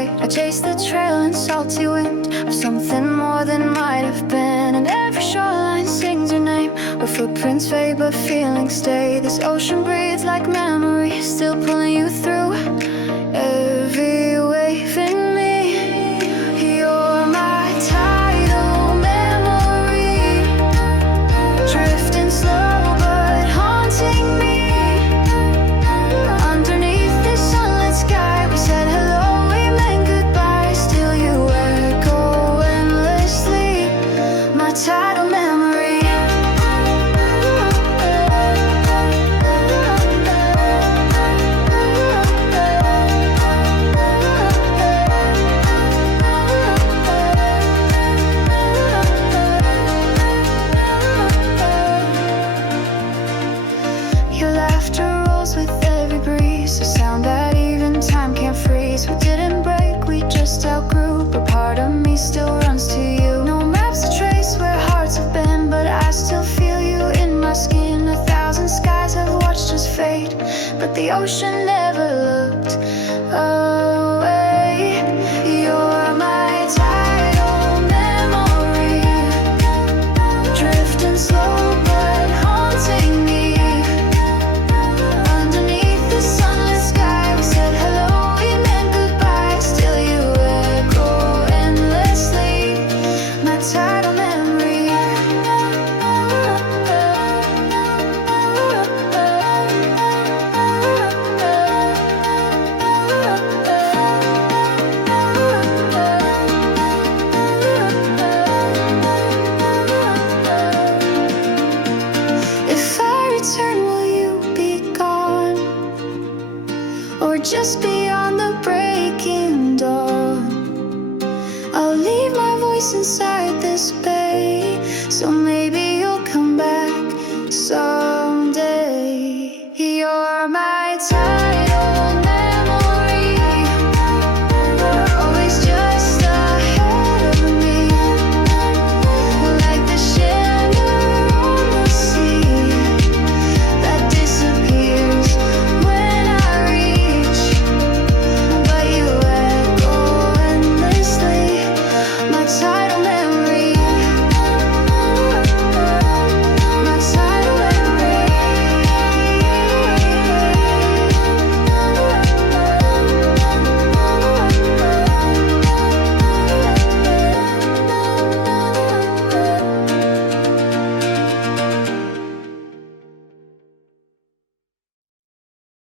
light. I chase the trail in salty wind of something more than might have been. And every shoreline sings your name, where footprints fade but feelings stay. This ocean breathes like memory, still pulling you through every wave in me. You're my tidal memory, drifting slow but haunting me. Underneath this sunlit sky, we said hello, we meant goodbye. Still you echo endlessly, my tidal memory. Your laughter rolls with every breeze, a sound that even time can't freeze. We didn't break, we just outgrew, but part of me still runs to you. No maps to trace where hearts have been, but I still feel you in my skin. 1,000 skies have watched us fade, but the ocean never looked away. You're my tidal memory, drifting slow but haunting me. Underneath the sunlit sky, we said hello, we meant goodbye. Still you echo endlessly, my tidal memory. If I return, will you be gone, or just beyond the breaking dawn? I'll leave my voice inside this bay, so maybe